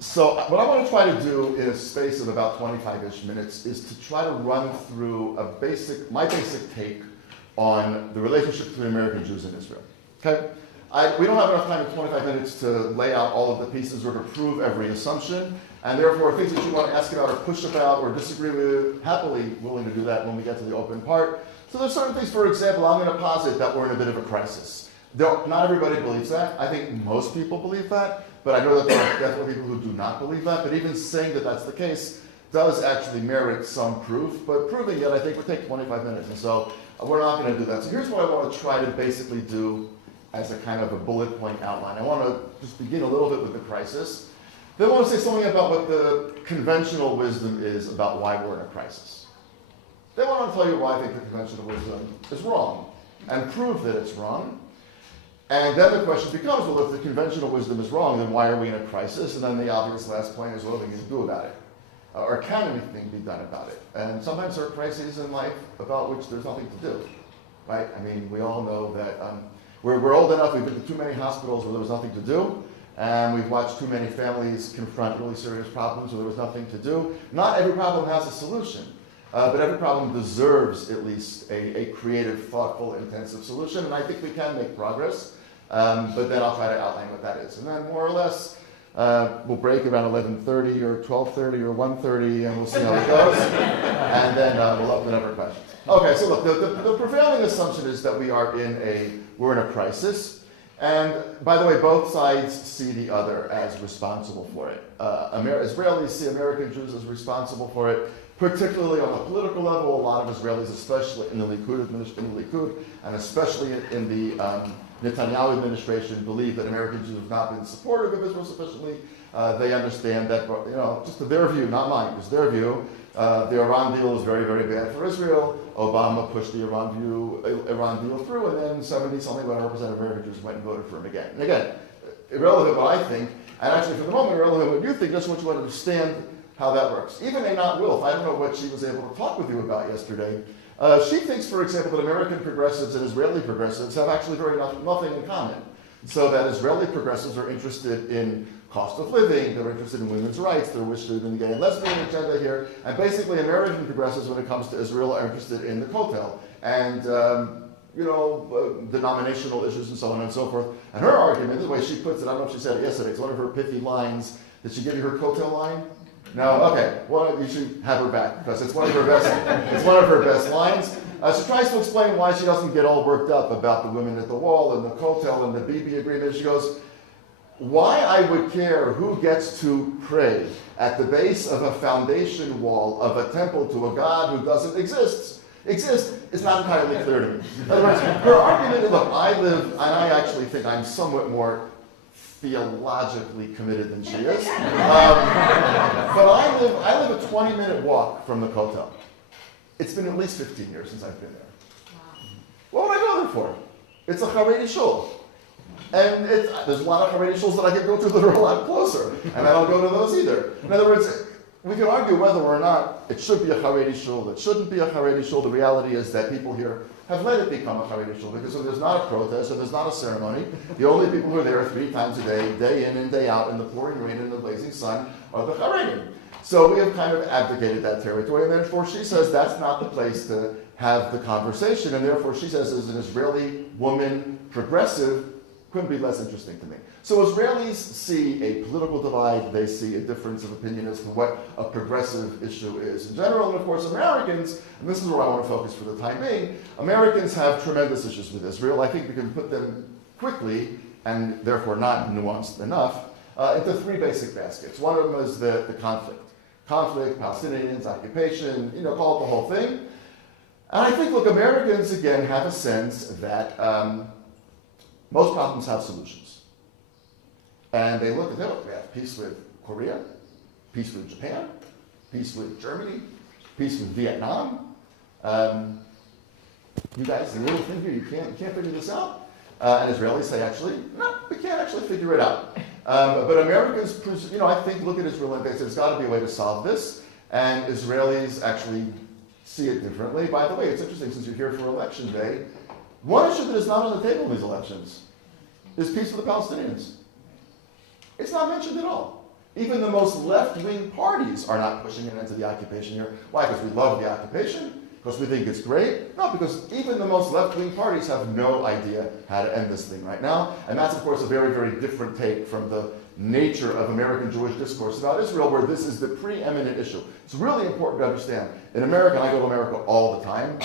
So what I want to try to do in a space of about 25-ish minutes is to try to run through my basic take on the relationship between American Jews and Israel. Okay? We don't have enough time in 25 minutes to lay out all of the pieces or to prove every assumption, and therefore things that you want to ask about or push about or disagree with, happily willing to do that when we get to the open part. So there's certain things, for example, I'm going to posit that we're in a bit of a crisis. Not everybody believes that. I think most people believe that, but I know that there are definitely people who do not believe that. But even saying that that's the case does actually merit some proof. But proving it, I think, would take 25 minutes. And so we're not going to do that. So here's what I want to try to basically do as a kind of a bullet point outline. I want to just begin a little bit with the crisis. Then I want to say something about what the conventional wisdom is about why we're in a crisis. Then I want to tell you why I think the conventional wisdom is wrong and prove that it's wrong. And then the question becomes, well, if the conventional wisdom is wrong, then why are we in a crisis? And then the obvious last point is, what are we going to do about it? Or can anything be done about it? And sometimes there are crises in life about which there's nothing to do, right? I mean, we all know that we're old enough, we've been to too many hospitals where there was nothing to do, and we've watched too many families confront really serious problems where there was nothing to do. Not every problem has a solution, but every problem deserves at least a creative, thoughtful, intensive solution, and I think we can make progress. But then I'll try to outline what that is. And then more or less, we'll break around 11:30 or 12:30 or 1:30, and we'll see how it goes. And then we'll open it up for questions. Okay, so look, the prevailing assumption is that we're in a crisis. And by the way, both sides see the other as responsible for it. Israelis see American Jews as responsible for it, particularly on a political level. A lot of Israelis, especially in the Likud, and especially in the Netanyahu administration, believe that American Jews have not been supportive of Israel sufficiently. They understand that, just their view, not mine, it's their view. The Iran deal was very, very bad for Israel. Obama pushed the Iran deal through, and then 70-something, 100% of American Jews went and voted for him again. And again, irrelevant what I think, and actually for the moment irrelevant what you think, just want you to understand how that works. Even Einat Wilf, I don't know what she was able to talk with you about yesterday. She thinks, for example, that American progressives and Israeli progressives have actually nothing in common. So that Israeli progressives are interested in cost of living, they're interested in women's rights, they're interested in the gay and lesbian agenda here, and basically American progressives, when it comes to Israel, are interested in the Kotel and denominational issues and so on and so forth. And her argument, the way she puts it, I don't know if she said it yesterday, it's one of her pithy lines. Did she give you her Kotel line? No? Okay. Well, you should have her back, because it's one of her best lines. She tries to explain why she doesn't get all worked up about the women at the wall and the Kotel and the Bibi agreement. She goes, why I would care who gets to pray at the base of a foundation wall of a temple to a God who doesn't exist is not entirely clear to me. In other words, her argument is, look, I actually think I'm somewhat more theologically committed than she is. But I live a 20-minute walk from the Kotel. It's been at least 15 years since I've been there. Wow. What would I go there for? It's a Haredi shul. And there's a lot of Haredi shuls that I could go to that are a lot closer. And I don't go to those either. In other words, we can argue whether or not it should be a Haredi shul, it shouldn't be a Haredi shul. The reality is that people here have let it become a Haredi shul, because if there's not a protest, if there's not a ceremony, the only people who are there 3 times a day in and day out, in the pouring rain and the blazing sun, are the Haredim. So we have kind of abdicated that territory, and therefore she says that's not the place to have the conversation, and therefore she says as an Israeli woman, progressive, couldn't be less interesting to me. So Israelis see a political divide, they see a difference of opinion as to what a progressive issue is in general, and of course Americans, and this is where I want to focus for the time being, Americans have tremendous issues with Israel. I think we can put them quickly, and therefore not nuanced enough, into 3 basic baskets. One of them is the conflict. Conflict, Palestinians, occupation, call it the whole thing. And I think, look, Americans, again, have a sense that most problems have solutions. And they look at them, we have peace with Korea, peace with Japan, peace with Germany, peace with Vietnam. You guys, the little thing here, you can't figure this out. And Israelis say, actually, no, we can't actually figure it out. But Americans, I think, look at Israel and they say, there's got to be a way to solve this. And Israelis actually see it differently. By the way, it's interesting, since you're here for election day, one issue that is not on the table in these elections is peace with the Palestinians. It's not mentioned at all. Even the most left-wing parties are not pushing it into the occupation here. Why? Because we love the occupation? Because we think it's great? No, because even the most left-wing parties have no idea how to end this thing right now. And that's, of course, a very, very different take from the nature of American Jewish discourse about Israel, where this is the preeminent issue. It's really important to understand. In America, and I go to America all the time,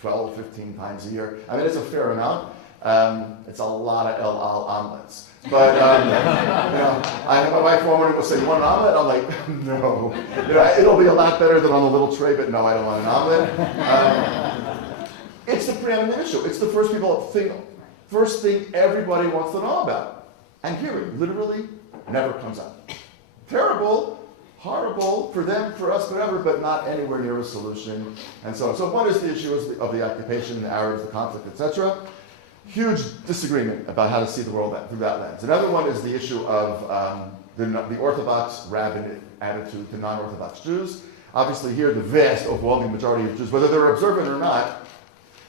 12, 15 times a year. I mean, it's a fair amount. It's a lot of El Al omelets. But, my wife one morning will say, you want an omelet? I'm like, no. It'll be a lot better than on a little tray, but no, I don't want an omelet. It's the preeminent issue. It's the first thing everybody wants to know about. And here it literally never comes up. Terrible, horrible for them, for us, whatever, but not anywhere near a solution. And so on. So one is the issue of the occupation, the Arabs, the conflict, etc. Huge disagreement about how to see the world through that lens. Another one is the issue of the Orthodox rabbinic attitude to non-Orthodox Jews. Obviously here the vast, overwhelming majority of Jews, whether they're observant or not,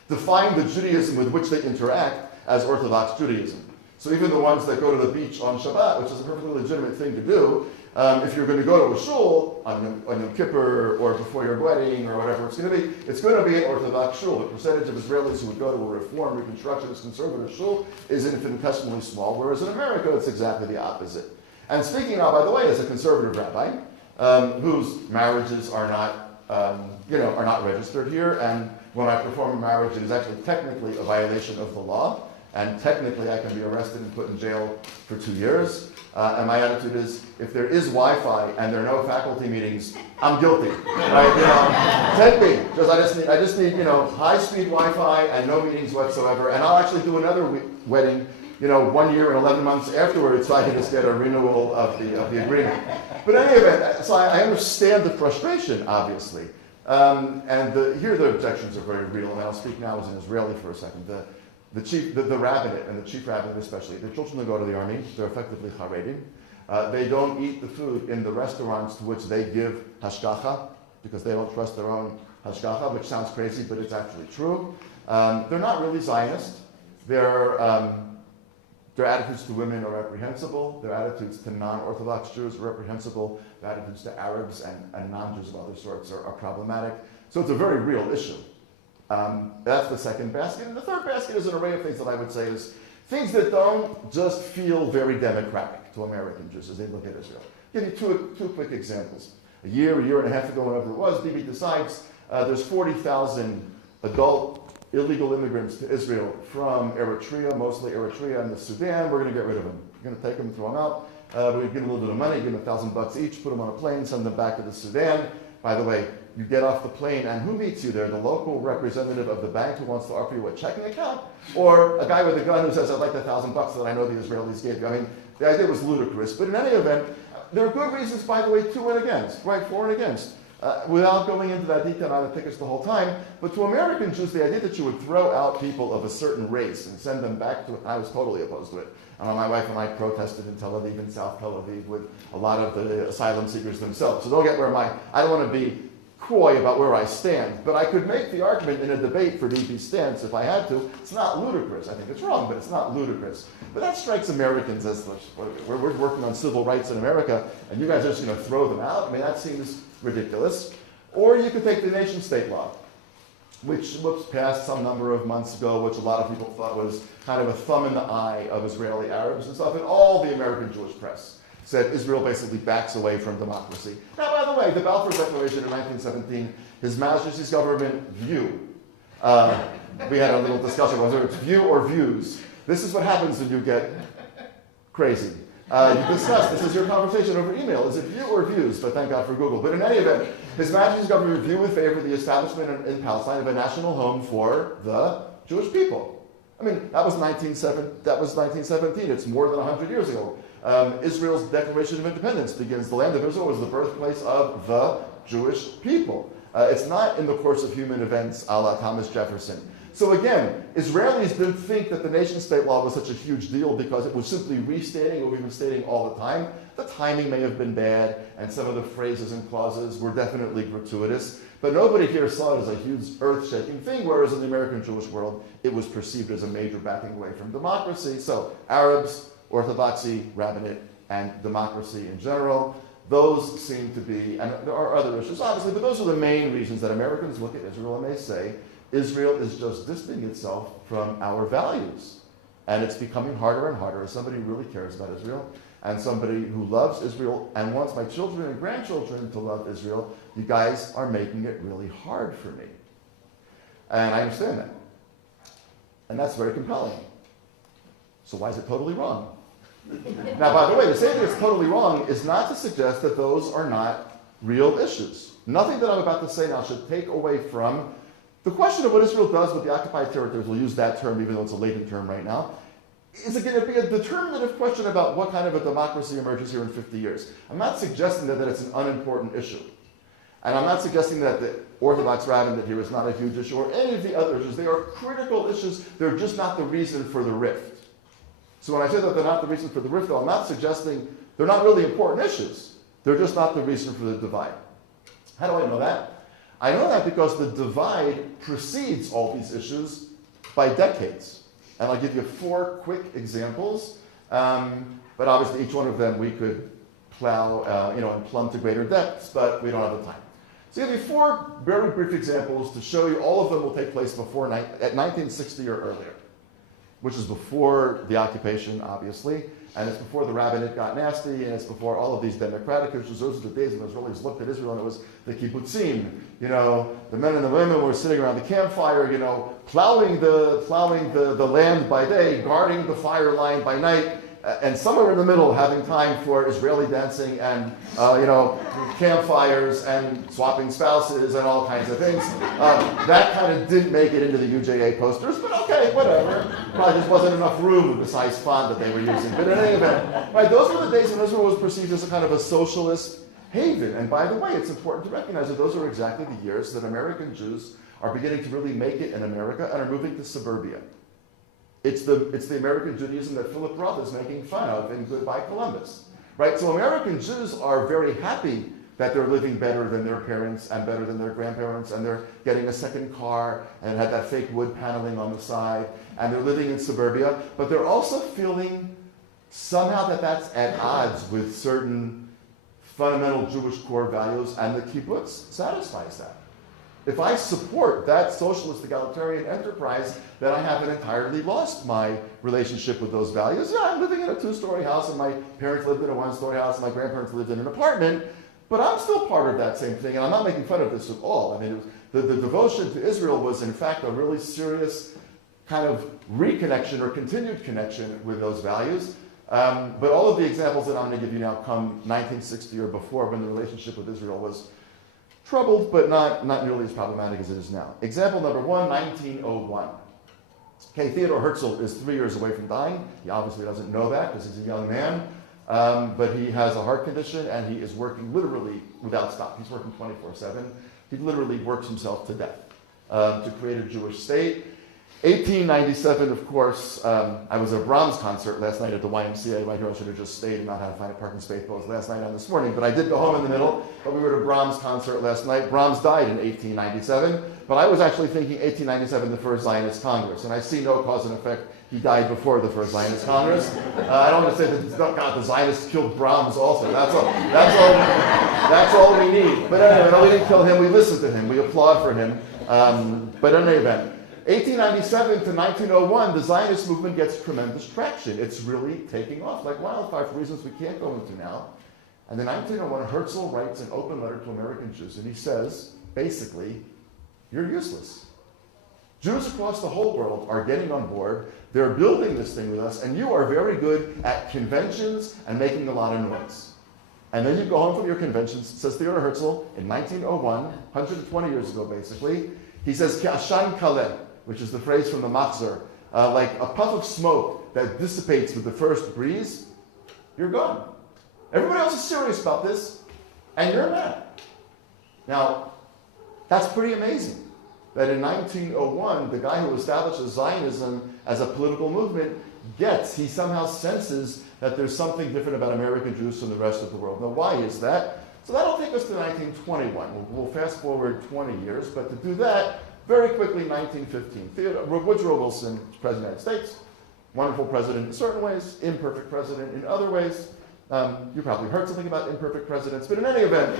define the Judaism with which they interact as Orthodox Judaism. So even the ones that go to the beach on Shabbat, which is a perfectly legitimate thing to do, if you're going to go to a shul on Yom Kippur or before your wedding or whatever it's going to be an Orthodox shul. The percentage of Israelis who would go to a Reform, Reconstructionist, conservative shul is infinitesimally small, whereas in America it's exactly the opposite. And speaking now, by the way, as a conservative rabbi, whose marriages are not registered here, and when I perform a marriage, it is actually technically a violation of the law, and technically I can be arrested and put in jail for 2 years. And my attitude is, if there is Wi-Fi and there are no faculty meetings, I'm guilty. Right? Take me. I just need high-speed Wi-Fi and no meetings whatsoever. And I'll actually do another wedding, 1 year and 11 months afterwards, so I can just get a renewal of the agreement. But in any event, so I understand the frustration, obviously. Here the objections are very real, and I'll speak now as an Israeli for a second. The rabbinate, and the chief rabbinate especially, the children that go to the army, they're effectively Haredim. They don't eat the food in the restaurants to which they give hashgacha, because they don't trust their own hashgacha, which sounds crazy, but it's actually true. They're not really Zionist. Their attitudes to women are reprehensible. Their attitudes to non-Orthodox Jews are reprehensible. Their attitudes to Arabs and non-Jews of other sorts are problematic. So it's a very real issue. That's the second basket. And the third basket is an array of things that I would say is things that don't just feel very democratic to American Jews as they look at Israel. I'll give you two quick examples. A year and a half ago, whenever it was, Bibi decides there's 40,000 adult illegal immigrants to Israel from Eritrea, mostly Eritrea and the Sudan. We're going to get rid of them. We're going to take them, throw them out. We give them a little bit of money, give them $1,000 each, put them on a plane, send them back to the Sudan. By the way, you get off the plane, and who meets you there? The local representative of the bank who wants to offer you a checking account? Or a guy with a gun who says, I'd like the $1,000 that I know the Israelis gave you? I mean, the idea was ludicrous. But in any event, there are good reasons, by the way, to and against, right? For and against. Without going into that detail on the tickets the whole time, but to American Jews, the idea that you would throw out people of a certain race and send them back to it, I was totally opposed to it. My wife and I protested in Tel Aviv, in South Tel Aviv, with a lot of the asylum seekers themselves. So don't get where I don't want to be coy about where I stand, but I could make the argument in a debate for DB's stance if I had to. It's not ludicrous. I think it's wrong, but it's not ludicrous. But that strikes Americans as, we're working on civil rights in America, and you guys are just going to throw them out? I mean, that seems ridiculous. Or you could take the nation-state law, which was passed some number of months ago, which a lot of people thought was kind of a thumb in the eye of Israeli Arabs and stuff, and all the American Jewish press said Israel basically backs away from democracy. Now, by the way, the Balfour Declaration in 1917, His Majesty's government view. We had a little discussion whether it's view or views. This is what happens when you get crazy. You discuss, this is your conversation over email. Is it view or views? But thank God for Google. But in any event, His Majesty's government view would favor the establishment in Palestine of a national home for the Jewish people. I mean, that was 1917. It's more than 100 years ago. Israel's Declaration of Independence begins, the land of Israel was the birthplace of the Jewish people. It's not in the course of human events a la Thomas Jefferson. So again, Israelis didn't think that the nation-state law was such a huge deal because it was simply restating what we've been stating all the time. The timing may have been bad, and some of the phrases and clauses were definitely gratuitous, but nobody here saw it as a huge earth-shaking thing, whereas in the American Jewish world, it was perceived as a major backing away from democracy. So Arabs, Orthodoxy, rabbinate, and democracy in general. Those seem to be, and there are other issues, obviously, but those are the main reasons that Americans look at Israel and they say, Israel is just distancing itself from our values. And it's becoming harder and harder as somebody who really cares about Israel and somebody who loves Israel and wants my children and grandchildren to love Israel. You guys are making it really hard for me. And I understand that. And that's very compelling. So why is it totally wrong? Now, by the way, to say that it's totally wrong is not to suggest that those are not real issues. Nothing that I'm about to say now should take away from the question of what Israel does with the occupied territories. We'll use that term even though it's a latent term right now. Is it going to be a determinative question about what kind of a democracy emerges here in 50 years? I'm not suggesting that it's an unimportant issue. And I'm not suggesting that the Orthodox rabbinate here is not a huge issue or any of the other issues. They are critical issues. They're just not the reason for the rift. So when I say that they're not the reason for the rift, though, I'm not suggesting they're not really important issues. They're just not the reason for the divide. How do I know that? I know that because the divide precedes all these issues by decades. And I'll give you 4 quick examples. But obviously each one of them we could plow and plumb to greater depths, but we don't have the time. So I'll give you 4 very brief examples to show you. All of them will take place before at 1960 or earlier, which is before the occupation, obviously, and it's before the rabbinate got nasty, and it's before all of these democratic issues. Those are the days when Israelis looked at Israel, and it was the kibbutzim. The men and the women were sitting around the campfire, plowing the land by day, guarding the fire line by night, and somewhere in the middle having time for Israeli dancing and campfires and swapping spouses and all kinds of things. That kind of didn't make it into the UJA posters, but okay, whatever. Probably just wasn't enough room with the size font that they were using. But in any event, right, those were the days when Israel was perceived as a kind of a socialist haven. And by the way, it's important to recognize that those are exactly the years that American Jews are beginning to really make it in America and are moving to suburbia. It's the American Judaism that Philip Roth is making fun of in Goodbye Columbus. Right? So American Jews are very happy that they're living better than their parents and better than their grandparents, and they're getting a second car and had that fake wood paneling on the side, and they're living in suburbia, but they're also feeling somehow that that's at odds with certain fundamental Jewish core values, and the kibbutz satisfies that. If I support that socialist egalitarian enterprise, then I haven't entirely lost my relationship with those values. Yeah, I'm living in a 2-story house, and my parents lived in a 1-story house, and my grandparents lived in an apartment, but I'm still part of that same thing, and I'm not making fun of this at all. I mean, the devotion to Israel was, in fact, a really serious kind of reconnection or continued connection with those values. But all of the examples that I'm going to give you now come 1960 or before, when the relationship with Israel was troubled, but not nearly as problematic as it is now. Example number 1, 1901. Okay, Theodore Herzl is 3 years away from dying. He obviously doesn't know that because he's a young man, but he has a heart condition and he is working literally without stop. He's working 24/7. He literally works himself to death to create a Jewish state. 1897, of course, I was at a Brahms concert last night at the YMCA. Right here, I should have just stayed and not had to find a parking space both last night and this morning. But I did go home in the middle. But we were at a Brahms concert last night. Brahms died in 1897. But I was actually thinking 1897, the First Zionist Congress. And I see no cause and effect. He died before the First Zionist Congress. I don't want to say that God, the Zionists killed Brahms also. That's all we need. But anyway, no, we didn't kill him. We listened to him. We applaud for him. But in any event, 1897 to 1901, the Zionist movement gets tremendous traction. It's really taking off like wildfire for reasons we can't go into now. And in 1901, Herzl writes an open letter to American Jews, and he says, basically, you're useless. Jews across the whole world are getting on board. They're building this thing with us, and you are very good at conventions and making a lot of noise. And then you go home from your conventions, says Theodor Herzl, in 1901, 120 years ago, basically. He says, Ka'ashan kaleh, which is the phrase from the Machzor, like a puff of smoke that dissipates with the first breeze, you're gone. Everybody else is serious about this, and you're mad. Now, that's pretty amazing, that in 1901, the guy who establishes Zionism as a political movement he somehow senses that there's something different about American Jews from the rest of the world. Now, why is that? So that'll take us to 1921. We'll fast forward 20 years, but to do that, very quickly, 1915. Woodrow Wilson, President of the United States, wonderful president in certain ways, imperfect president in other ways. You probably heard something about imperfect presidents, but in any event,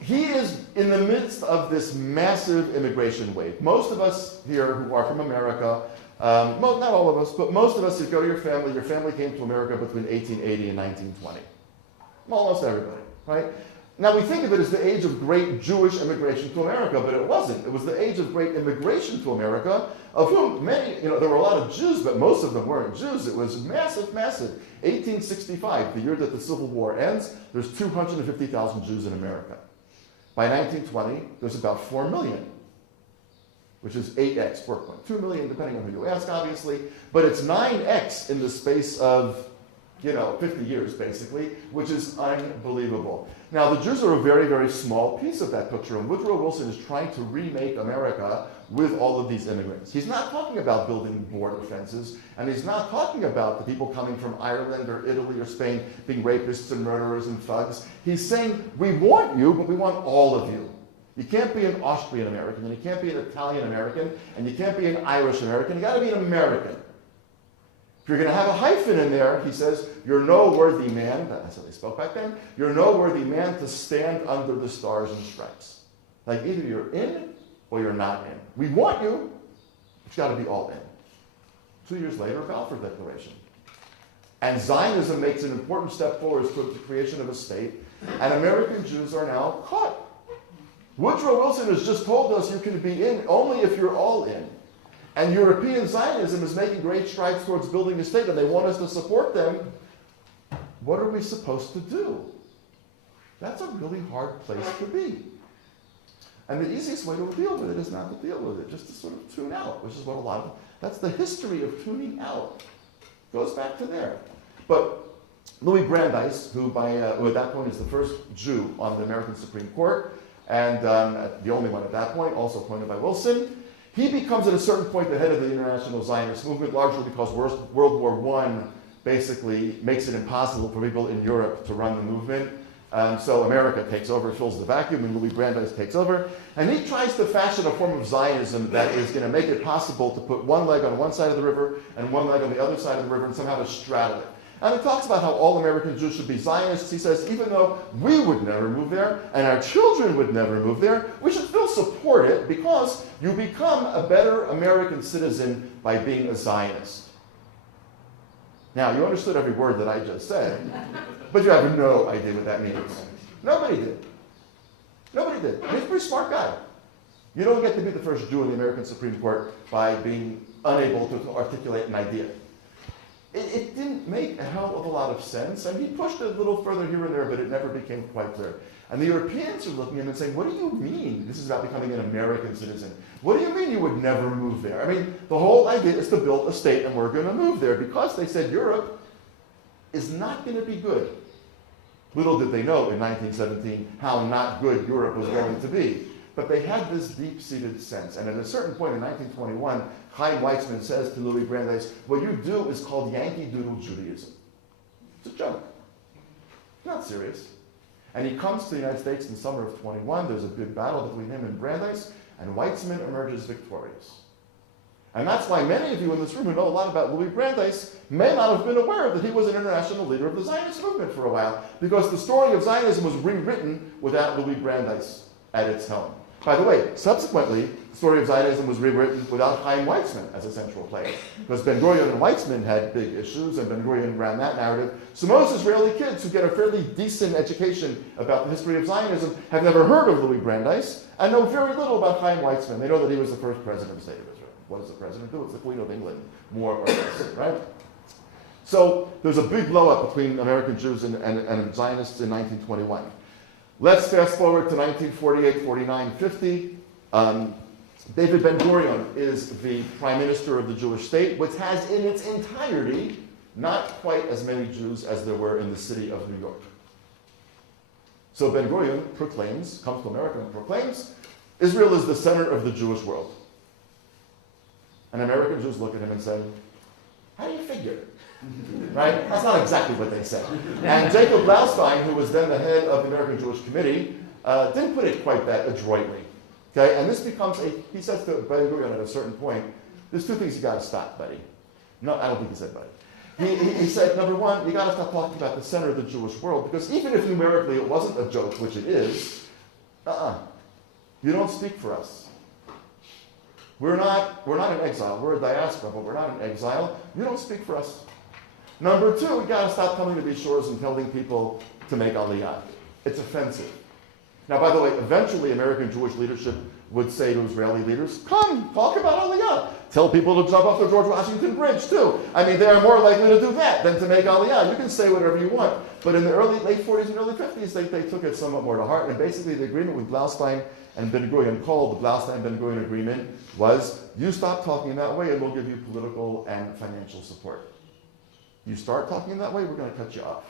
he is in the midst of this massive immigration wave. Most of us here who are from America, not all of us, but most of us who go to your family came to America between 1880 and 1920. Almost everybody, right? Now we think of it as the age of great Jewish immigration to America, but it wasn't. It was the age of great immigration to America, of whom many, there were a lot of Jews, but most of them weren't Jews. It was massive, massive. 1865, the year that the Civil War ends, there's 250,000 Jews in America. By 1920, there's about 4 million, which is 8x, 4.2 million, depending on who you ask, obviously. But it's 9x in the space of 50 years, basically, which is unbelievable. Now, the Jews are a very, very small piece of that picture, and Woodrow Wilson is trying to remake America with all of these immigrants. He's not talking about building border fences, and he's not talking about the people coming from Ireland or Italy or Spain being rapists and murderers and thugs. He's saying, we want you, but we want all of you. You can't be an Austrian American, and you can't be an Italian American, and you can't be an Irish American. You got to be an American. If you're going to have a hyphen in there, he says, you're no worthy man, that's how they spoke back then, you're no worthy man to stand under the stars and stripes. Like either you're in or you're not in. We want you, but you got to be all in. 2 years later, Balfour Declaration. And Zionism makes an important step forward towards the creation of a state, and American Jews are now caught. Woodrow Wilson has just told us you can be in only if you're all in. And European Zionism is making great strides towards building a state, and they want us to support them. What are we supposed to do? That's a really hard place to be. And the easiest way to deal with it is not to deal with it, just to sort of tune out, which is what that's the history of tuning out. Goes back to there. But Louis Brandeis, who at that point is the first Jew on the American Supreme Court, and the only one at that point, also appointed by Wilson, he becomes at a certain point the head of the international Zionist movement, largely because World War I basically makes it impossible for people in Europe to run the movement. So America takes over, fills the vacuum, and Louis Brandeis takes over. And he tries to fashion a form of Zionism that is going to make it possible to put one leg on one side of the river and one leg on the other side of the river and somehow to straddle it. And he talks about how all American Jews should be Zionists. He says, even though we would never move there and our children would never move there, we should still support it because you become a better American citizen by being a Zionist. Now, you understood every word that I just said, but you have no idea what that means. Nobody did. Nobody did. And he's a pretty smart guy. You don't get to be the first Jew in the American Supreme Court by being unable to articulate an idea. It didn't make a hell of a lot of sense, and he pushed it a little further here and there, but it never became quite clear. And the Europeans are looking at him and saying, what do you mean this is about becoming an American citizen? What do you mean you would never move there? I mean, the whole idea is to build a state, and we're going to move there because they said Europe is not going to be good. Little did they know in 1917 how not good Europe was going to be. But they had this deep-seated sense. And at a certain point in 1921, Chaim Weizmann says to Louis Brandeis, what you do is called Yankee Doodle Judaism. It's a joke. Not serious. And he comes to the United States in the summer of 21. There's a big battle between him and Brandeis, and Weizmann emerges victorious. And that's why many of you in this room who know a lot about Louis Brandeis may not have been aware that he was an international leader of the Zionist movement for a while, because the story of Zionism was rewritten without Louis Brandeis at its helm. By the way, subsequently, the story of Zionism was rewritten without Chaim Weizmann as a central player, because Ben-Gurion and Weizmann had big issues, and Ben-Gurion ran that narrative. So most Israeli kids who get a fairly decent education about the history of Zionism have never heard of Louis Brandeis and know very little about Chaim Weizmann. They know that he was the first president of the state of Israel. What does the president do? It's the Queen of England, more or less, right? So there's a big blow-up between American Jews and Zionists in 1921. Let's fast forward to 1948, 49, 50. David Ben-Gurion is the prime minister of the Jewish state, which has in its entirety not quite as many Jews as there were in the city of New York. So Ben-Gurion comes to America and proclaims, Israel is the center of the Jewish world. And American Jews look at him and say, how do you figure? Right? That's not exactly what they said. And Jacob Blaustein, who was then the head of the American Jewish Committee, didn't put it quite that adroitly. Okay? And this becomes he says to Ben-Gurion at a certain point, there's two things you got to stop, buddy. No, I don't think he said buddy. He said, number one, you got to stop talking about the center of the Jewish world, because even if numerically it wasn't a joke, which it is, you don't speak for us. We're not in exile. We're a diaspora, but we're not in exile. You don't speak for us. Number two, we got to stop coming to these shores and telling people to make aliyah. It's offensive. Now, by the way, eventually American Jewish leadership would say to Israeli leaders, come, talk about aliyah. Tell people to jump off the George Washington Bridge, too. I mean, they are more likely to do that than to make aliyah. You can say whatever you want. But in the late 40s and early 50s, they took it somewhat more to heart. And basically, the agreement with Blaustein and Ben-Gurion, called the Blaustein-Ben-Gurion Agreement, was you stop talking that way and we'll give you political and financial support. You start talking that way, we're going to cut you off.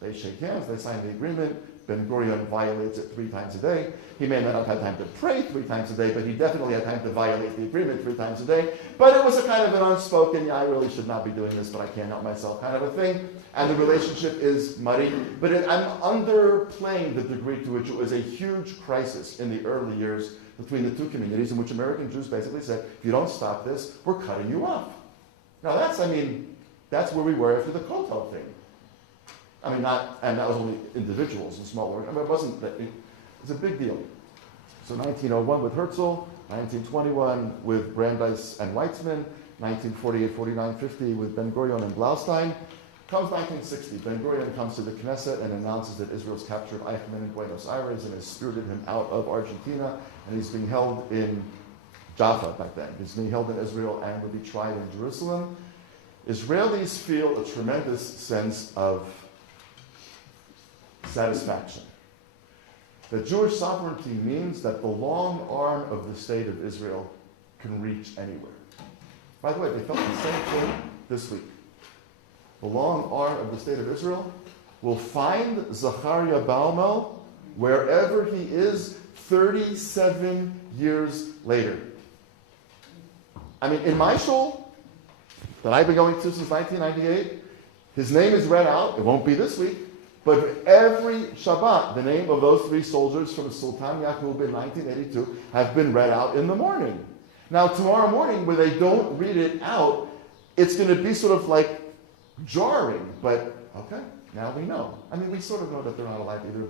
They shake hands, they sign the agreement. Ben-Gurion violates it 3 times a day. He may not have had time to pray 3 times a day, but he definitely had time to violate the agreement 3 times a day. But it was a kind of an unspoken, I really should not be doing this, but I can't help myself kind of a thing. And the relationship is muddy. But I'm underplaying the degree to which it was a huge crisis in the early years between the two communities, in which American Jews basically said, if you don't stop this, we're cutting you off. Now that's where we were after the Kotel thing. And that was only individuals and small work. It wasn't that, it's a big deal. So 1901 with Herzl, 1921 with Brandeis and Weizmann, 1948, 49, 50 with Ben-Gurion and Blaustein. Comes 1960, Ben-Gurion comes to the Knesset and announces that Israel's captured Eichmann in Buenos Aires and has spirited him out of Argentina, and he's being held in Jaffa back then. He's being held in Israel and will be tried in Jerusalem. Israelis feel a tremendous sense of satisfaction. That Jewish sovereignty means that the long arm of the state of Israel can reach anywhere. By the way, they felt the same thing this week. The long arm of the state of Israel will find Zachariah Baumel wherever he is 37 years later. In my shul that I've been going to since 1998, his name is read out. It won't be this week. But every Shabbat, the name of those 3 soldiers from Sultan Yaqub in 1982 have been read out in the morning. Now, tomorrow morning, when they don't read it out, it's going to be sort of like jarring. But, okay, now we know. We sort of know that they're not alive either.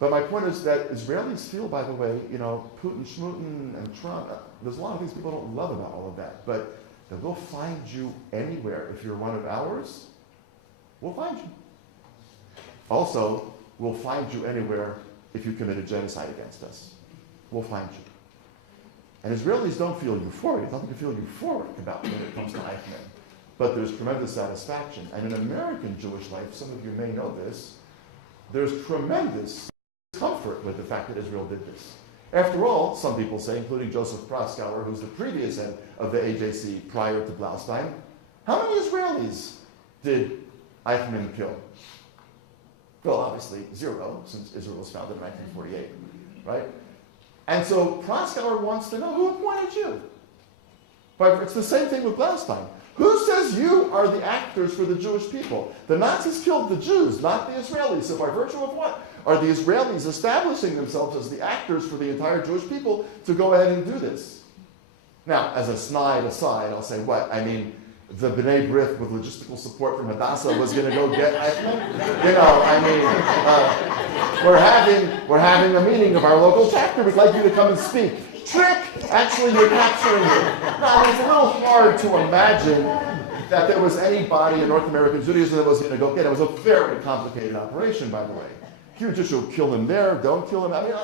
But my point is that Israelis feel, by the way, Putin, Schmootin, and Trump, there's a lot of things people don't love about all of that. But that we'll find you anywhere. If you're one of ours, we'll find you. Also, we'll find you anywhere if you committed genocide against us. We'll find you. And Israelis don't feel euphoric. Nothing to feel euphoric about when it comes to Eichmann. But there's tremendous satisfaction. And in American Jewish life, some of you may know this, there's tremendous comfort with the fact that Israel did this. After all, some people say, including Joseph Proskauer, who's the previous head of the AJC prior to Blaustein, how many Israelis did Eichmann kill? Well, obviously 0, since Israel was founded in 1948, right? And so Proskauer wants to know, who appointed you? But it's the same thing with Blaustein. Who says you are the actors for the Jewish people? The Nazis killed the Jews, not the Israelis. So by virtue of what? Are the Israelis establishing themselves as the actors for the entire Jewish people to go ahead and do this? Now, as a snide aside, I'll say what? The B'nai B'rith with logistical support from Hadassah was going to go get Eichmann. We're having a meeting of our local chapter. We'd like you to come and speak. Trick! Actually, you're capturing it. Now, it's a little hard to imagine that there was anybody in North American Judaism that was going to go get him. It was a very complicated operation, by the way. Huge issue, kill him there, don't kill him.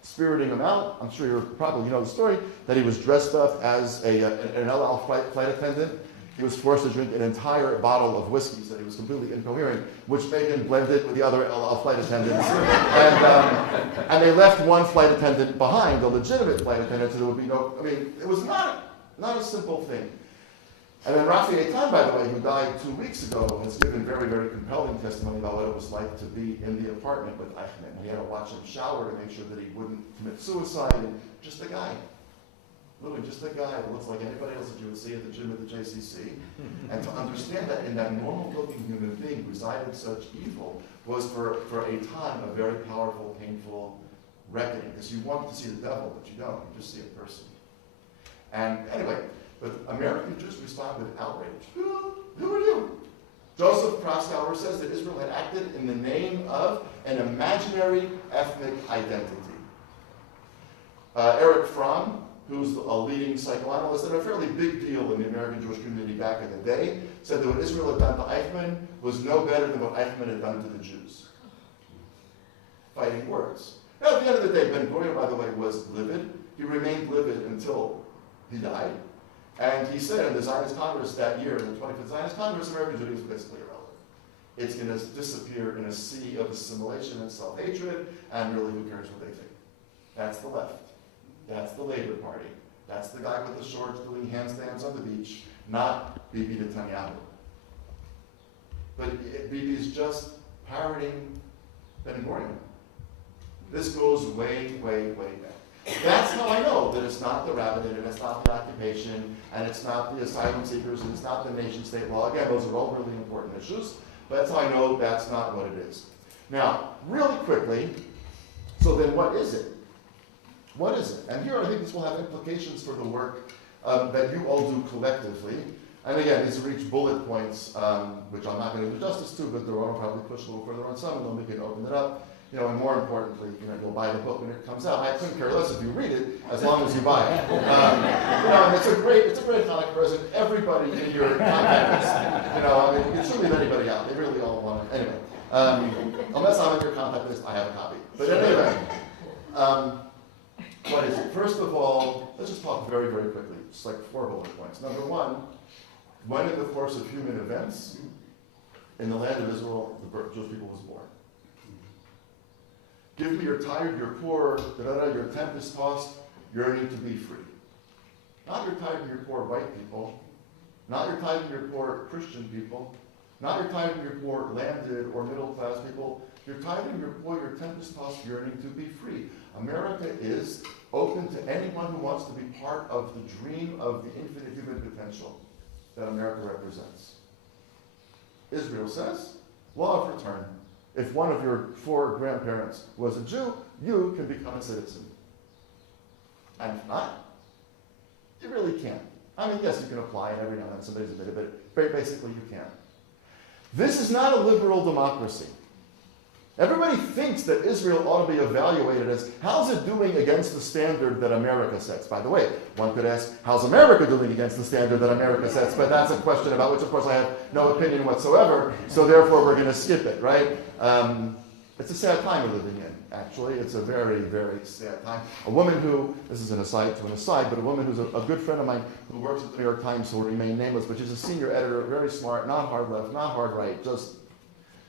Spiriting him out. I'm sure you probably know the story, that he was dressed up as an El Al flight attendant. He was forced to drink an entire bottle of whiskey, so he was completely incoherent, which made him blend it with the other El Al flight attendants. And they left one flight attendant behind, a legitimate flight attendant, so there would be no, it was not a simple thing. And then Rafi Eitan, by the way, who died 2 weeks ago, has given very, very compelling testimony about what it was like to be in the apartment with Eichmann. He had to watch him shower to make sure that he wouldn't commit suicide, and just a guy. Literally just a guy that looks like anybody else that you would see at the gym at the JCCA. And to understand that in that normal-looking human being resided such evil was for a time a very powerful, painful reckoning. Because you want to see the devil, but you don't. You just see a person. And anyway, but American Jews respond with outrage. Who are you? Joseph Kraskauer says that Israel had acted in the name of an imaginary ethnic identity. Eric Fromm, who's a leading psychoanalyst and a fairly big deal in the American Jewish community back in the day, said that what Israel had done to Eichmann was no better than what Eichmann had done to the Jews. Fighting words. Now, at the end of the day, Ben-Gurion, by the way, was livid. He remained livid until he died. And he said in the Zionist Congress that year, in the 25th Zionist Congress, American Judaism is basically irrelevant. It's going to disappear in a sea of assimilation and self-hatred, and really, who cares what they think? That's the left. That's the Labor Party. That's the guy with the shorts doing handstands on the beach, not Bibi Netanyahu. But Bibi is just parroting Ben-Gurion. This goes way, way, way back. That's how I know that it's not the rabbinate, and it's not the occupation, and it's not the asylum seekers, and it's not the nation-state law. Again, those are all really important issues, but that's how I know that's not what it is. Now, really quickly, so then what is it? What is it? And here I think this will have implications for the work that you all do collectively. And again, these are each bullet points, which I'm not going to do justice to, but they'll probably push a little further on some, and then we can open it up. And more importantly, you'll buy the book when it comes out. I couldn't care less if you read it, as long as you buy it. And it's a great comic present. Everybody in your contact list, it shouldn't leave anybody out. They really all want it. Anyway, unless I'm in your contact list, I have a copy. But anyway, what is it? First of all, let's just talk very, very quickly. Just like 4 bullet points. Number 1, when in the course of human events, in the land of Israel, the Jewish people was born. Give me you're tired, you're poor, your tent is tossed, yearning to be free. Not you're tired and you're poor white people. Not you're tired and you're poor Christian people. Not you're tired and you're poor landed or middle class people. You're tired and you're poor, your tent is tossed, yearning to be free. America is open to anyone who wants to be part of the dream of the infinite human potential that America represents. Israel says, law of return. If one of your 4 grandparents was a Jew, you can become a citizen. And if not, you really can't. I mean, yes, you can apply, and every now and then somebody's admitted, but very basically you can't. This is not a liberal democracy. Everybody thinks that Israel ought to be evaluated as, how's it doing against the standard that America sets? By the way, one could ask, how's America doing against the standard that America sets? But that's a question about which, of course, I have no opinion whatsoever, so therefore we're going to skip it, right? It's a sad time we're living in, actually. It's a very, very sad time. A woman who, this is an aside to an aside, but a woman who's a good friend of mine who works at the New York Times, who will remain nameless, but she's a senior editor, very smart, not hard left, not hard right,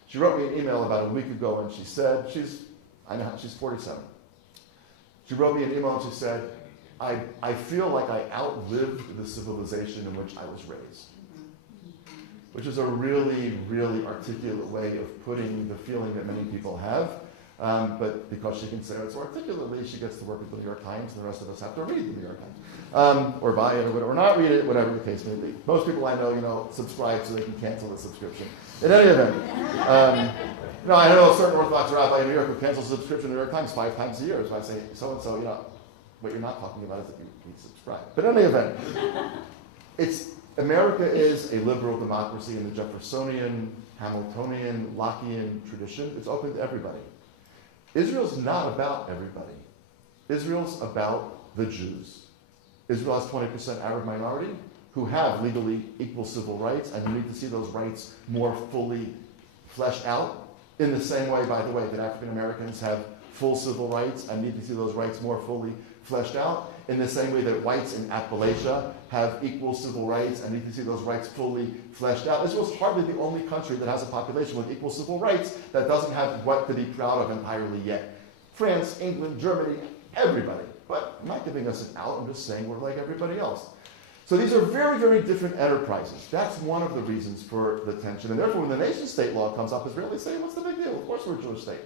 she wrote me an email about a week ago, and she said, she's 47. She wrote me an email and she said, I feel like I outlived the civilization in which I was raised. Which is a really, really articulate way of putting the feeling that many people have. But because she can say it so articulately, she gets to work with the New York Times, and the rest of us have to read the New York Times. Or buy it, or not read it, whatever the case may be. Most people I know, subscribe so they can cancel the subscription. In any event, I know a certain Orthodox rabbi in New York who cancels the subscription to the New York Times 5 times a year. So I say, so-and-so, what you're not talking about is that you subscribe. But in any event, America is a liberal democracy in the Jeffersonian, Hamiltonian, Lockean tradition. It's open to everybody. Israel's not about everybody. Israel's about the Jews. Israel has 20% Arab minority who have legally equal civil rights, and who need to see those rights more fully fleshed out. In the same way, by the way, that African Americans have full civil rights and need to see those rights more fully fleshed out. In the same way that whites in Appalachia have equal civil rights and need to see those rights fully fleshed out. Israel's hardly the only country that has a population with equal civil rights that doesn't have what to be proud of entirely yet. France, England, Germany, everybody. But I'm not giving us an out, I'm just saying we're like everybody else. So these are very, very different enterprises. That's one of the reasons for the tension. And therefore, when the nation-state law comes up, Israelis say, what's the big deal? Of course we're a Jewish state.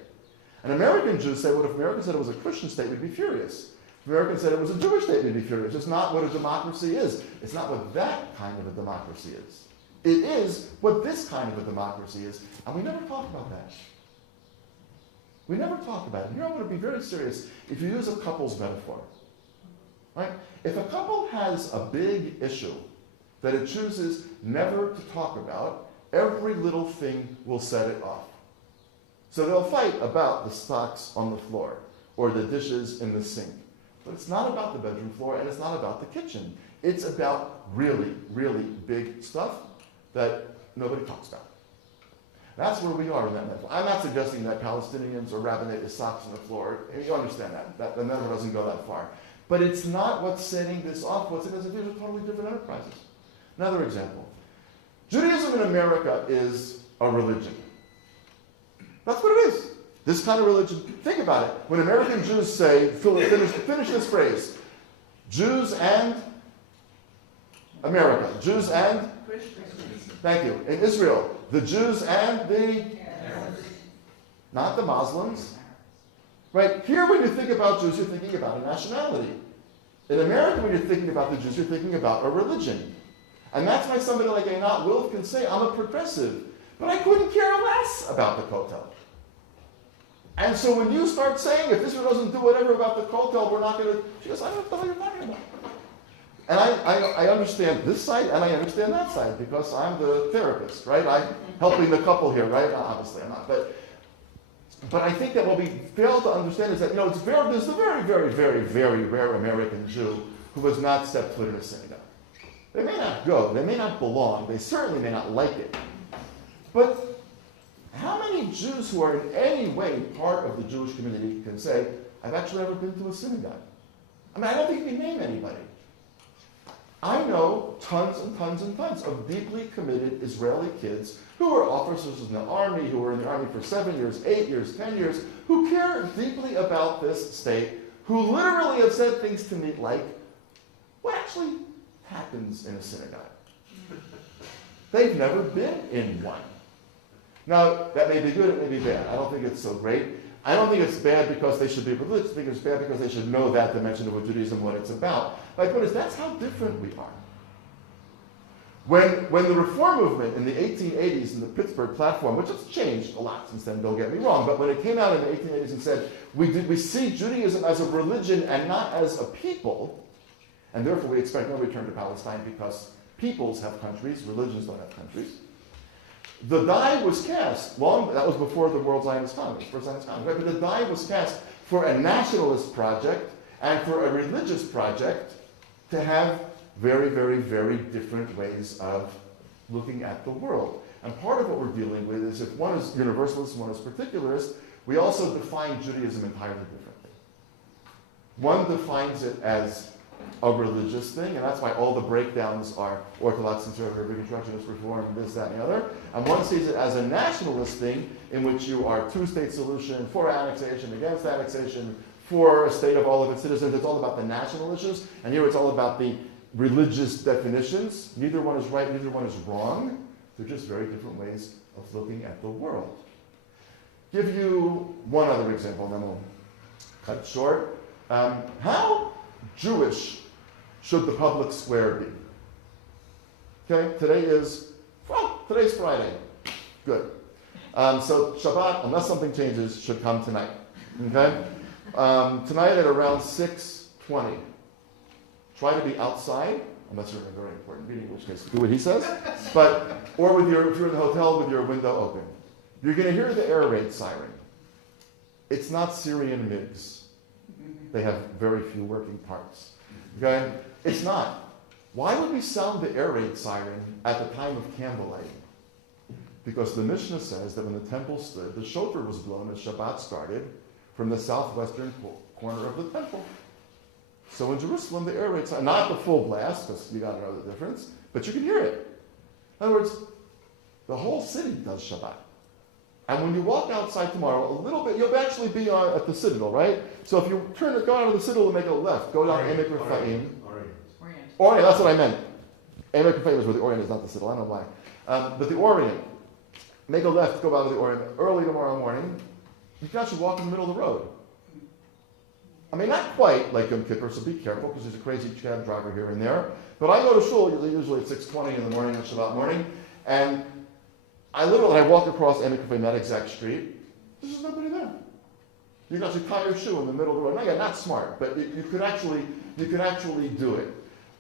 And American Jews say, well, if America said it was a Christian state, we'd be furious. If America said it was a Jewish state, we'd be furious. It's not what a democracy is. It's not what that kind of a democracy is. It is what this kind of a democracy is. And we never talk about that. We never talk about it. Here I want to be very serious. If you use a couple's metaphor, right? If a couple has a big issue that it chooses never to talk about, every little thing will set it off. So they'll fight about the socks on the floor or the dishes in the sink. But it's not about the bedroom floor and it's not about the kitchen. It's about really, really big stuff that nobody talks about. That's where we are in that metaphor. I'm not suggesting that Palestinians or rabbinate is socks on the floor. You understand that. The metaphor doesn't go that far. But it's not what's setting this off. What's setting this off is totally different enterprises. Another example. Judaism in America is a religion. That's what it is. This kind of religion. Think about it. When American Jews say, finish this phrase, Jews and America. Jews and? Thank you. In Israel, the Jews and the? Not the Muslims. Right? Here when you think about Jews, you're thinking about a nationality. In America, when you're thinking about the Jews, you're thinking about a religion. And that's why somebody like Einat Wilf can say, I'm a progressive, but I couldn't care less about the Kotel. And so when you start saying, if Israel doesn't do whatever about the Kotel, we're not going to, she goes, I don't know what you're talking about. And I understand this side and I understand that side because I'm the therapist, right? I'm helping the couple here, right? Obviously I'm not. But I think that what we fail to understand is that, there's a very, very, very, very rare American Jew who has not stepped foot in a synagogue. They may not go, they may not belong, they certainly may not like it. But how many Jews who are in any way part of the Jewish community can say, I've actually never been to a synagogue? I mean, I don't think you can name anybody. I know tons and tons and tons of deeply committed Israeli kids who are officers in the army, who were in the army for 7 years, 8 years, 10 years, who care deeply about this state, who literally have said things to me like, what actually happens in a synagogue? They've never been in one. Now, that may be good, it may be bad. I don't think it's so great. I don't think it's bad because they should be religious. I think it's bad because they should know that dimension of Judaism, what it's about. My point is, that's how different we are. When the reform movement in the 1880s in the Pittsburgh platform, which has changed a lot since then, don't get me wrong, but when it came out in the 1880s and said, we see Judaism as a religion and not as a people, and therefore we expect no return to Palestine because peoples have countries, religions don't have countries. The die was cast, that was before the World Zionist Congress, First Zionist Congress, right? But the die was cast for a nationalist project and for a religious project to have very, very, very different ways of looking at the world. And part of what we're dealing with is if one is universalist and one is particularist, we also define Judaism entirely differently. One defines it as a religious thing, and that's why all the breakdowns are Orthodox, conservative, Reconstructionist, Reform, this, that, and the other. And one sees it as a nationalist thing in which you are two-state solution, for annexation, against annexation, for a state of all of its citizens. It's all about the national issues, and here it's all about the religious definitions. Neither one is right, neither one is wrong. They're just very different ways of looking at the world. Give you one other example, and then we'll cut it short. How Jewish should the public square be? Okay, today's Friday. Good. So Shabbat, unless something changes, should come tonight. Okay? Tonight at around 6:20. Try to be outside, unless you're in a very important meeting, in which case do what he says. Or if you're in the hotel with your window open. You're going to hear the air raid siren. It's not Syrian MiGs. They have very few working parts. Okay? It's not. Why would we sound the air raid siren at the time of candlelighting? Because the Mishnah says that when the temple stood, the shofar was blown as Shabbat started from the southwestern corner of the temple. So in Jerusalem, the air raid siren, not the full blast, because you got to know the difference, but you can hear it. In other words, the whole city does Shabbat. And when you walk outside tomorrow, a little bit, you'll actually be at the Citadel, right? So if you go out of the Citadel and make a left, go down Emek Rephaim. Orient, that's what I meant. Emek Rephaim is where the Orient is, not the Citadel. I don't know why. But the Orient, make a left, go out of the Orient. Early tomorrow morning, you can actually walk in the middle of the road. I mean, not quite like Yom Kippur, so be careful, because there's a crazy cab driver here and there. But I go to shul usually at 6:20 in the morning on Shabbat morning, and I walk across Emek Rephaim, that exact street. There's just nobody there. You can actually tie your shoe in the middle of the road. Now, again, not smart, but you could actually do it.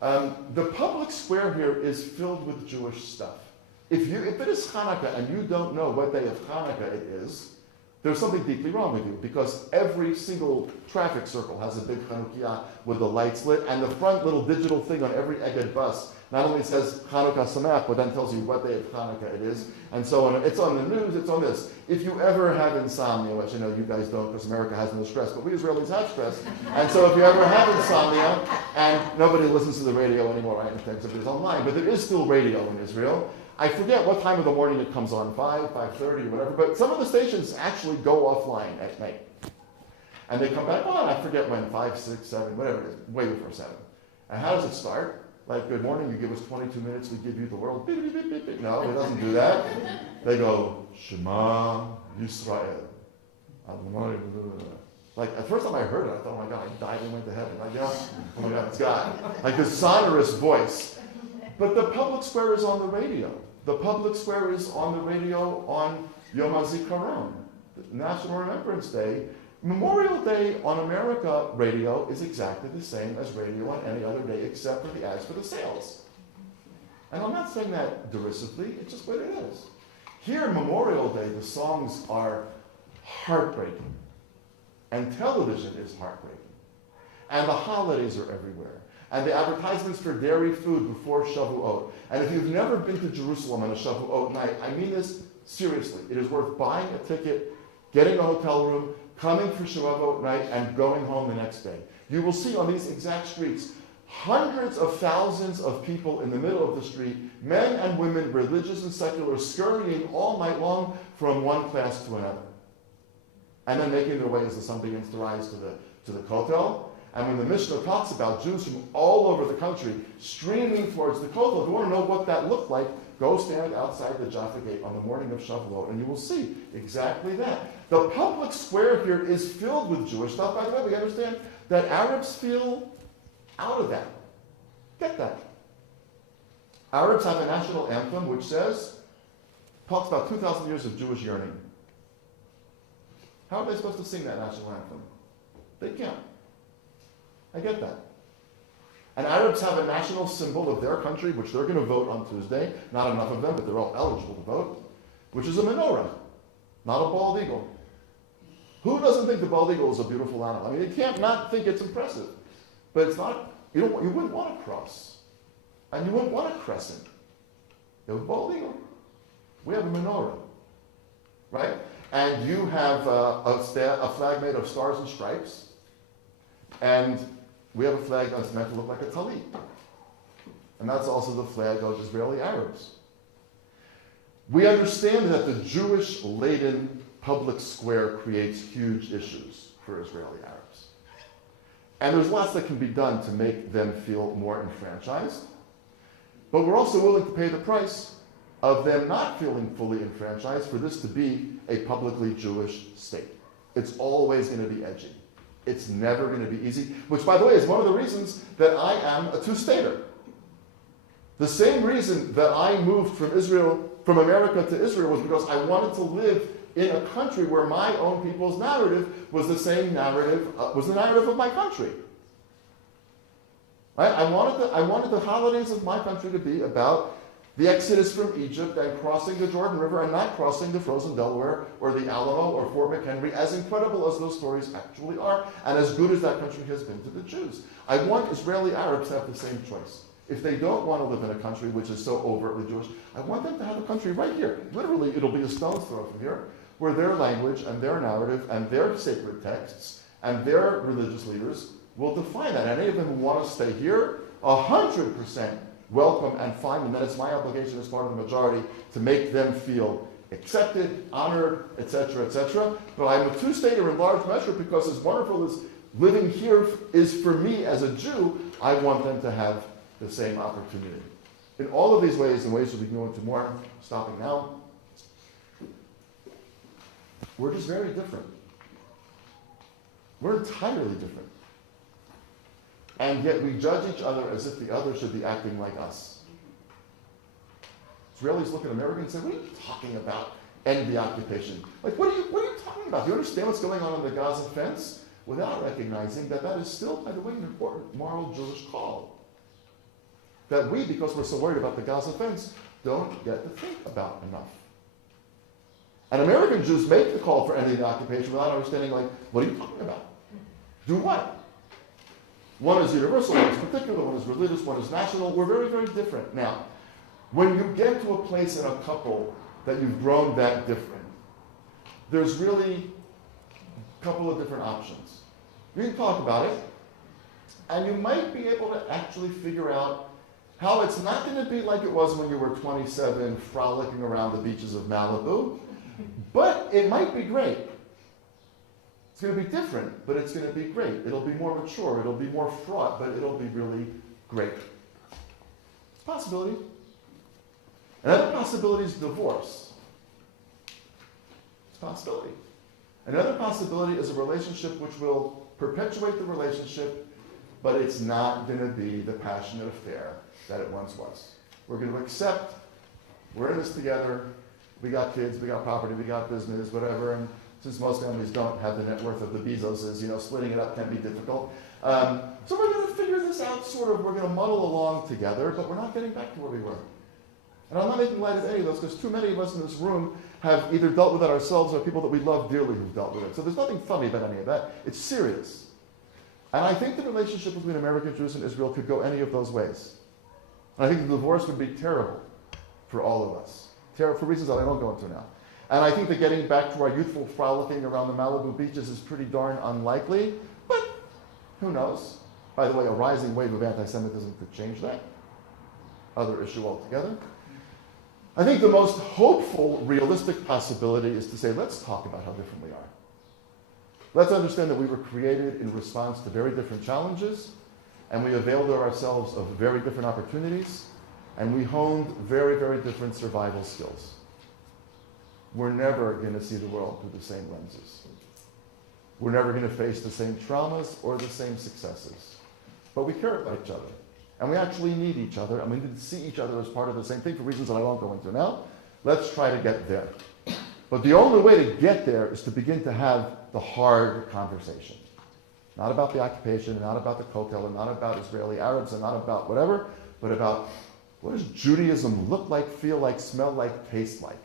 The public square here is filled with Jewish stuff. If it is Hanukkah and you don't know what day of Hanukkah it is, there's something deeply wrong with you, because every single traffic circle has a big Chanukiah with the lights lit, and the front little digital thing on every Egged bus not only says Hanukkah Sameach, but then tells you what day of Hanukkah it is, and so on. It's on the news, it's on this. If you ever have insomnia, which I know you guys don't because America has no stress, but we Israelis have stress, and so if you ever have insomnia, and nobody listens to the radio anymore, right, because it's online, but there is still radio in Israel. I forget what time of the morning it comes on, 5:30, whatever, but some of the stations actually go offline at night. And they come back on, I forget when, 5, 6, 7, whatever it is, way before 7. And how does it start? Like, good morning, you give us 22 minutes, we give you the world. Beep, beep, beep, beep, beep. No, it doesn't do that. They go, Shema Yisrael. Like, the first time I heard it, I thought, oh my God, I died and went to heaven. Like, yeah, oh my God, it's God. Like this sonorous voice. But the public square is on the radio. The public square is on the radio on Yom HaZikaron, National Remembrance Day. Memorial Day on America radio is exactly the same as radio on any other day except for the ads for the sales. And I'm not saying that derisively, it's just what it is. Here, Memorial Day, the songs are heartbreaking. And television is heartbreaking. And the holidays are everywhere. And the advertisements for dairy food before Shavuot. And if you've never been to Jerusalem on a Shavuot night, I mean this seriously. It is worth buying a ticket, getting a hotel room, coming for Shavuot night, and going home the next day. You will see on these exact streets hundreds of thousands of people in the middle of the street, men and women, religious and secular, scurrying all night long from one class to another. And then making their way as the sun begins to rise to the Kotel. And when the Mishnah talks about Jews from all over the country streaming towards the Kotel, if you want to know what that looked like, go stand outside the Jaffa Gate on the morning of Shavuot, and you will see exactly that. The public square here is filled with Jewish stuff. By the way, we understand that Arabs feel out of that. Get that. Arabs have a national anthem which talks about 2,000 years of Jewish yearning. How are they supposed to sing that national anthem? They can't. I get that. And Arabs have a national symbol of their country, which they're going to vote on Tuesday. Not enough of them, but they're all eligible to vote, which is a menorah, not a bald eagle. Who doesn't think the bald eagle is a beautiful animal? I mean, you can't not think it's impressive. But it's not, you wouldn't want a cross. And you wouldn't want a crescent. You have a bald eagle. We have a menorah, right? And you have a flag made of stars and stripes. And we have a flag that's meant to look like a talit. And that's also the flag of Israeli Arabs. We understand that the Jewish-laden public square creates huge issues for Israeli Arabs. And there's lots that can be done to make them feel more enfranchised. But we're also willing to pay the price of them not feeling fully enfranchised for this to be a publicly Jewish state. It's always going to be edgy. It's never going to be easy, which, by the way, is one of the reasons that I am a two-stater. The same reason that I moved from America to Israel was because I wanted to live in a country where my own people's narrative was the same narrative, was the narrative of my country. Right? I wanted the holidays of my country to be about the exodus from Egypt and crossing the Jordan River and not crossing the frozen Delaware or the Alamo or Fort McHenry, as incredible as those stories actually are, and as good as that country has been to the Jews. I want Israeli Arabs to have the same choice. If they don't want to live in a country which is so overtly Jewish, I want them to have a country right here. Literally, it'll be a stone's throw from here, where their language and their narrative and their sacred texts and their religious leaders will define that. And any of them who want to stay here, 100% welcome and fine, and then it's my obligation as part of the majority to make them feel accepted, honored, etc., etc. But I'm a two-stater in large measure because as wonderful as living here is for me as a Jew, I want them to have the same opportunity. In all of these ways, in ways that we can go into more, stopping now, we're just very different. We're entirely different. And yet we judge each other as if the other should be acting like us. Israelis look at Americans and say, what are you talking about? End the occupation. Like, what are you talking about? Do you understand what's going on the Gaza fence? Without recognizing that that is still, by the way, an important moral Jewish call. that we, because we're so worried about the Gaza fence, don't get to think about enough. And American Jews make the call for ending the occupation without understanding, like, what are you talking about? Do what? One is universal, one is particular, one is religious, one is national. We're very, very different. Now, when you get to a place in a couple that you've grown that different, there's really a couple of different options. You can talk about it, and you might be able to actually figure out how it's not going to be like it was when you were 27 frolicking around the beaches of Malibu, but it might be great. It's going to be different, but it's going to be great. It'll be more mature, it'll be more fraught, but it'll be really great. It's a possibility. Another possibility is divorce. It's a possibility. Another possibility is a relationship which will perpetuate the relationship, but it's not going to be the passionate affair that it once was. We're going to accept, we're in this together, we got kids, we got property, we got business, whatever, and since most families don't have the net worth of the Bezoses, splitting it up can be difficult. So we're going to figure this out sort of, we're going to muddle along together, but we're not getting back to where we were. And I'm not making light of any of those, because too many of us in this room have either dealt with it ourselves or people that we love dearly who've dealt with it. So there's nothing funny about any of that. It's serious. And I think the relationship between American Jews and Israel could go any of those ways. And I think the divorce would be terrible for all of us. Terrible for reasons that I don't go into now. And I think that getting back to our youthful frolicking around the Malibu beaches is pretty darn unlikely, but who knows? By the way, a rising wave of anti-Semitism could change that. Other issue altogether. I think the most hopeful, realistic possibility is to say, let's talk about how different we are. Let's understand that we were created in response to very different challenges, and we availed ourselves of very different opportunities, and we honed very, very different survival skills. We're never going to see the world through the same lenses. We're never going to face the same traumas or the same successes. But we care about each other. And we actually need each other, and we need to see each other as part of the same thing for reasons that I won't go into now. Let's try to get there. But the only way to get there is to begin to have the hard conversation. Not about the occupation, not about the Kotel, and not about Israeli Arabs, and not about whatever, but about what does Judaism look like, feel like, smell like, taste like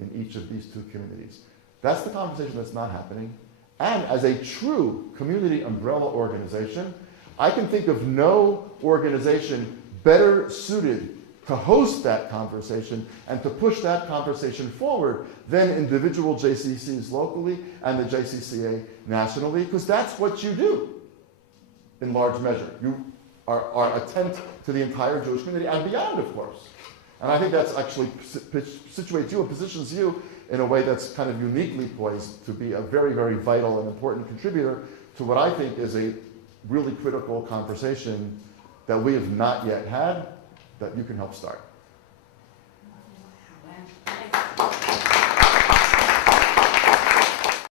in each of these two communities. That's the conversation that's not happening. And as a true community umbrella organization, I can think of no organization better suited to host that conversation and to push that conversation forward than individual JCCs locally and the JCCA nationally, because that's what you do in large measure. You are attent to the entire Jewish community and beyond, of course. And I think that's actually situates you and positions you in a way that's kind of uniquely poised to be a very, very vital and important contributor to what I think is a really critical conversation that we have not yet had that you can help start. Wow.